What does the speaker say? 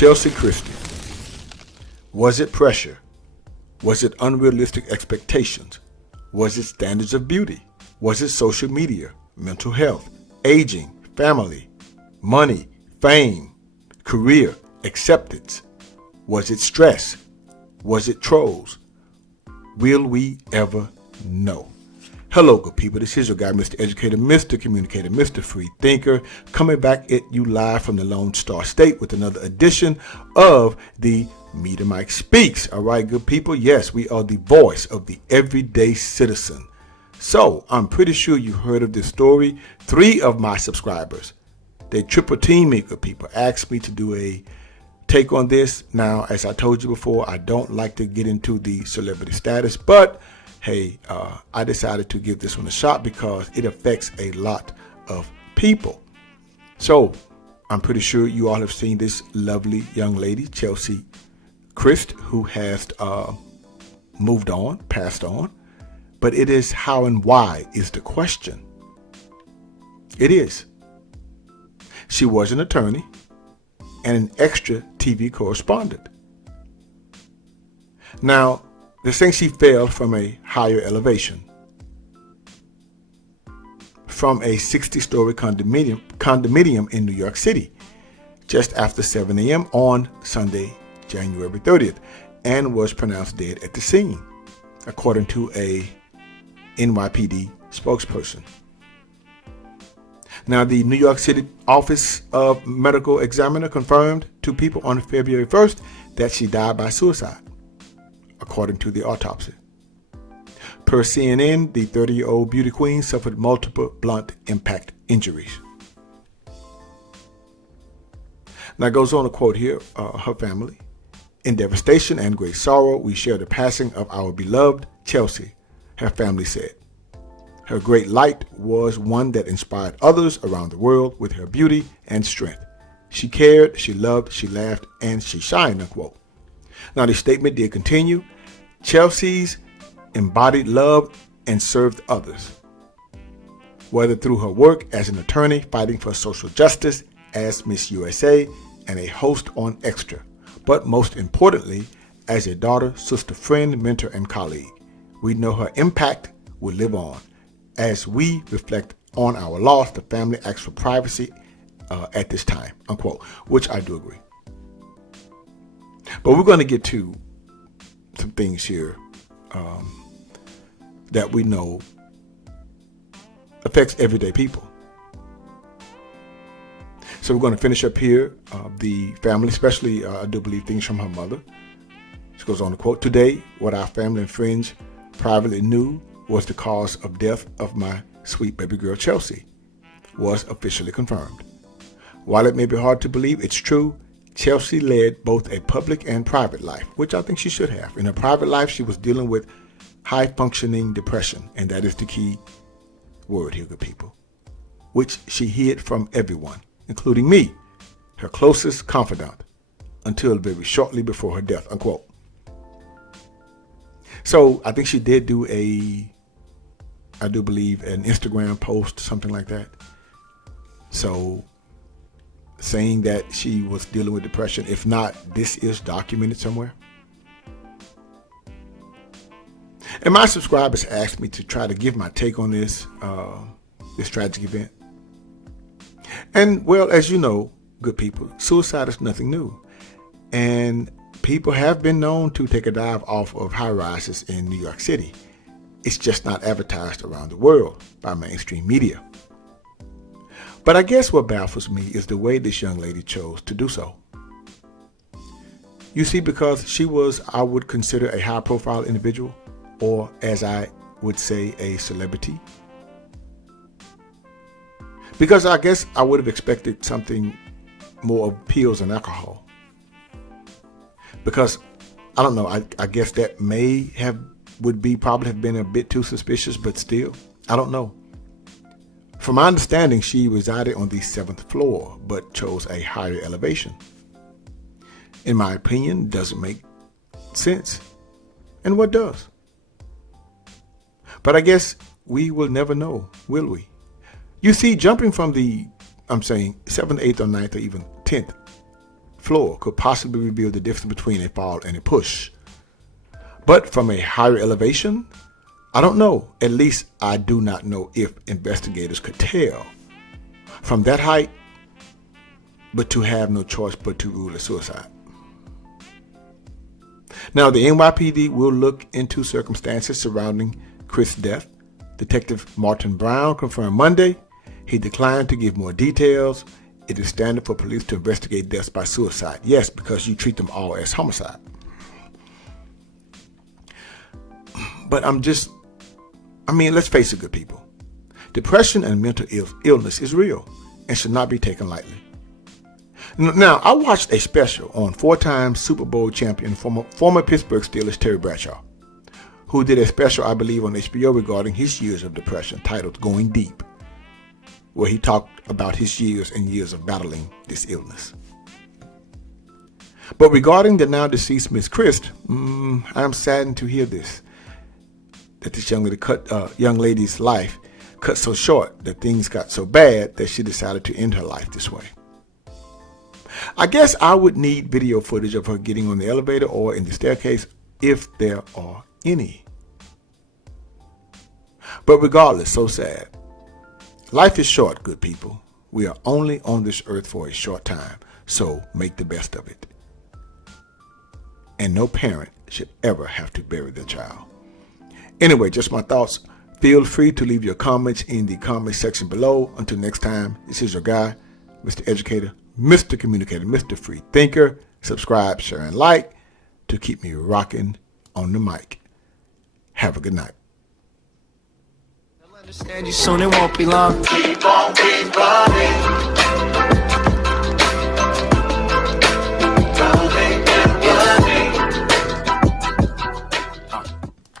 Cheslie Kryst. Was it pressure? Was it unrealistic expectations? Was it standards of beauty? Was it social media, mental health, aging, family, money, fame, career, acceptance? Was it stress? Was it trolls? Will we ever know? Hello, good people. This is your guy, Mr. Educator, Mr. Communicator, Mr. Free Thinker, coming back at you live from the Lone Star State with another edition of the Meter Mike Speaks. All right, good people. Yes, we are the voice of the everyday citizen. So I'm pretty sure you heard of this story. 3 of my subscribers, they triple team me, good people, asked me to do a take on this. Now, as I told you before, I don't like to get into the celebrity status, but hey, I decided to give this one a shot because it affects a lot of people. So I'm pretty sure you all have seen this lovely young lady, Cheslie Kryst, who has moved on, passed on. But it is how and why is the question. It is. She was an attorney and an extra TV correspondent. Now, they say she fell from a higher elevation, from a 60-story condominium in New York City, just after 7 a.m. on Sunday, January 30th, and was pronounced dead at the scene, according to a NYPD spokesperson. Now, the New York City Office of Medical Examiner confirmed to people on February 1st that she died by suicide, according to the autopsy. Per CNN, the 30-year-old beauty queen suffered multiple blunt impact injuries. Now, it goes on to quote here, her family. In devastation and great sorrow, we share the passing of our beloved Cheslie, her family said. Her great light was one that inspired others around the world with her beauty and strength. She cared, she loved, she laughed, and she shined, unquote. Now, the statement did continue. Cheslie's embodied love and served others, whether through her work as an attorney fighting for social justice, as Miss USA, and a host on Extra, but most importantly, as a daughter, sister, friend, mentor, and colleague. We know her impact will live on. As we reflect on our loss, the family asks for privacy at this time, unquote, which I do agree. But we're going to get to some things here that we know affects everyday people. So we're going to finish up here. The family, especially I do believe things from her mother. She goes on to quote, "Today, what our family and friends privately knew was the cause of death of my sweet baby girl Cheslie was officially confirmed. While it may be hard to believe, it's true. Cheslie led both a public and private life, which I think she should have. In her private life, she was dealing with high-functioning depression, and that is the key word here, good people, which she hid from everyone, including me, her closest confidant, until very shortly before her death," unquote. So I think she did do I do believe, an Instagram post, something like that. So saying that she was dealing with depression, if not, this is documented somewhere. And my subscribers asked me to try to give my take on this tragic event. And well, as you know, good people, suicide is nothing new. And people have been known to take a dive off of high rises in New York City. It's just not advertised around the world by mainstream media. But I guess what baffles me is the way this young lady chose to do so. You see, because she was, I would consider, a high-profile individual, or as I would say, a celebrity. Because I guess I would have expected something more of pills and alcohol. Because, I don't know, I guess that probably have been a bit too suspicious, but still, I don't know. From my understanding, she resided on the 7th floor, but chose a higher elevation. In my opinion, doesn't make sense. And what does? But I guess we will never know, will we? You see, jumping from the, I'm saying 7th, 8th, or 9th, or even 10th floor could possibly reveal the difference between a fall and a push. But from a higher elevation, I don't know. At least I do not know if investigators could tell from that height, but to have no choice but to rule it suicide. Now, the NYPD will look into circumstances surrounding Kryst's death. Detective Martin Brown confirmed Monday he declined to give more details. It is standard for police to investigate deaths by suicide. Yes, because you treat them all as homicide. But let's face it, good people. Depression and mental illness is real and should not be taken lightly. Now, I watched a special on four-time Super Bowl champion, former Pittsburgh Steelers Terry Bradshaw, who did a special, I believe, on HBO regarding his years of depression titled Going Deep, where he talked about his years and years of battling this illness. But regarding the now deceased Miss Kryst, I'm saddened to hear this, that this young lady's life cut so short, that things got so bad that she decided to end her life this way. I guess I would need video footage of her getting on the elevator or in the staircase, if there are any. But regardless, so sad. Life is short, good people. We are only on this earth for a short time, so make the best of it. And no parent should ever have to bury their child. Anyway, just my thoughts. Feel free to leave your comments in the comment section below. Until next time, this is your guy, Mr. Educator, Mr. Communicator, Mr. Free Thinker. Subscribe, share, and like to keep me rocking on the mic. Have a good night. Understand you soon, it won't be long. Keep on, keep running.